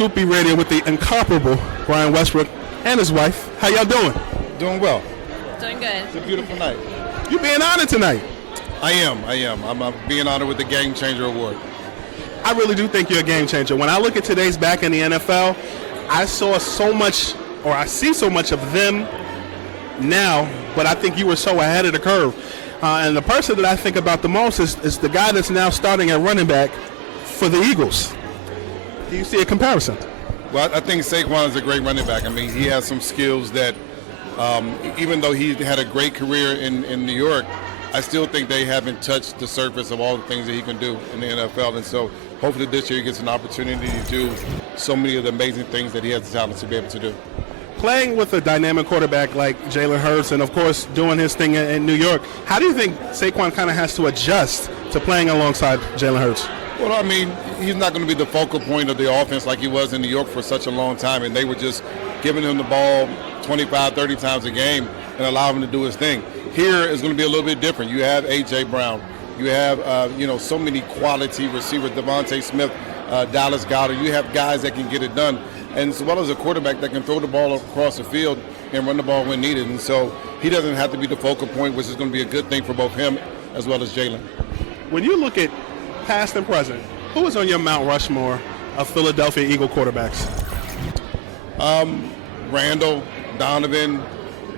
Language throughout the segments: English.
Scoop B Radio with the incomparable Brian Westbrook and his wife. How y'all doing? Doing well. Doing good. It's a beautiful night. You being honored tonight. I am. I'm being honored with the Game Changer Award. I really do think you're a game changer. When I look at today's back in the NFL, I see so much of them now, but I think you were so ahead of the curve. And the person that I think about the most is the guy that's now starting at running back for the Eagles. Do you see a comparison? Well, I think Saquon is a great running back. I mean, he has some skills that, even though he had a great career in New York, I still think they haven't touched the surface of all the things that he can do in the NFL. And so hopefully this year he gets an opportunity to do so many of the amazing things that he has the talent to be able to do. Playing with a dynamic quarterback like Jalen Hurts and, of course, doing his thing in New York, how do you think Saquon kind of has to adjust to playing alongside Jalen Hurts? Well, I mean, he's not going to be the focal point of the offense like he was in New York for such a long time, and they were just giving him the ball 25, 30 times a game and allow him to do his thing. Here is going to be a little bit different. You have A.J. Brown. You have, so many quality receivers, Devontae Smith, Dallas Goedert. You have guys that can get it done, and as well as a quarterback that can throw the ball across the field and run the ball when needed. And so he doesn't have to be the focal point, which is going to be a good thing for both him as well as Jalen. When you look at past and present, who is on your Mount Rushmore of Philadelphia Eagle quarterbacks? Randall, Donovan.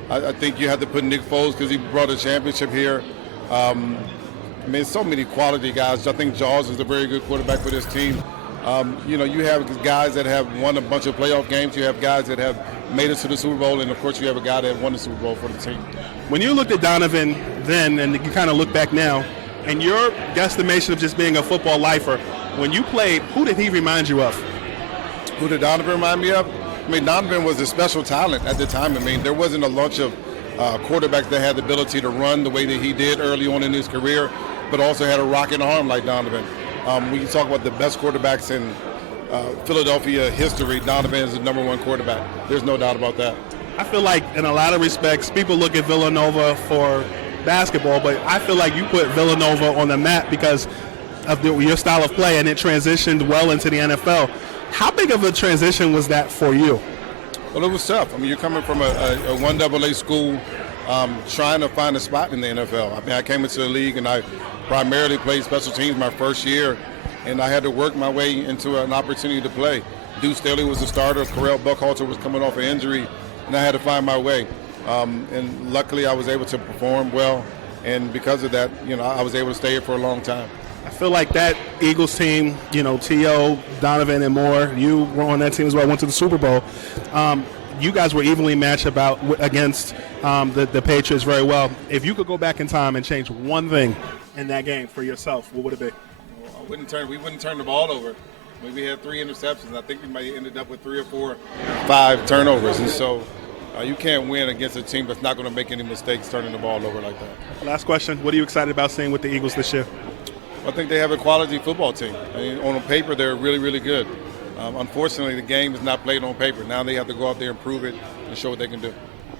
I think you have to put Nick Foles because he brought a championship here. So many quality guys. I think Jaws is a very good quarterback for this team. You have guys that have won a bunch of playoff games. You have guys that have made it to the Super Bowl, and of course you have a guy that won the Super Bowl for the team. When you looked at Donovan then, and you kind of look back now, and your guesstimation of just being a football lifer, when you played, who did he remind you of? Who did Donovan remind me of? I mean, Donovan was a special talent at the time. I mean, there wasn't a bunch of quarterbacks that had the ability to run the way that he did early on in his career, but also had a rocking arm like Donovan. When you talk about the best quarterbacks in Philadelphia history, Donovan is the number one quarterback. There's no doubt about that. I feel like in a lot of respects, people look at Villanova for basketball, but I feel like you put Villanova on the map because of your style of play, and it transitioned well into the NFL. How big of a transition was that for you? Well, it was tough. I mean, you're coming from a 1AA school trying to find a spot in the NFL. I mean, I came into the league and I primarily played special teams my first year, and I had to work my way into an opportunity to play. Deuce Staley was the starter. Correll Buckhalter was coming off an injury, and I had to find my way. And luckily, I was able to perform well, and because of that, I was able to stay here for a long time. I feel like that Eagles team, T.O., Donovan, and more, you were on that team as well, went to the Super Bowl. You guys were evenly matched against the Patriots very well. If you could go back in time and change one thing in that game for yourself, what would it be? Well, we wouldn't turn the ball over. I mean, we had 3 interceptions. I think we might have ended up with 3 or 4, 5 turnovers. And so you can't win against a team that's not going to make any mistakes turning the ball over like that. Last question. What are you excited about seeing with the Eagles this year? I think they have a quality football team. I mean, on paper, they're really, really good. Unfortunately, the game is not played on paper. Now they have to go out there and prove it and show what they can do.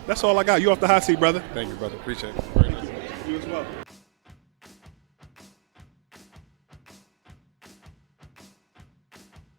That's all I got. You off the hot seat, brother. Thank you, brother. Appreciate it. Very nice. You as well.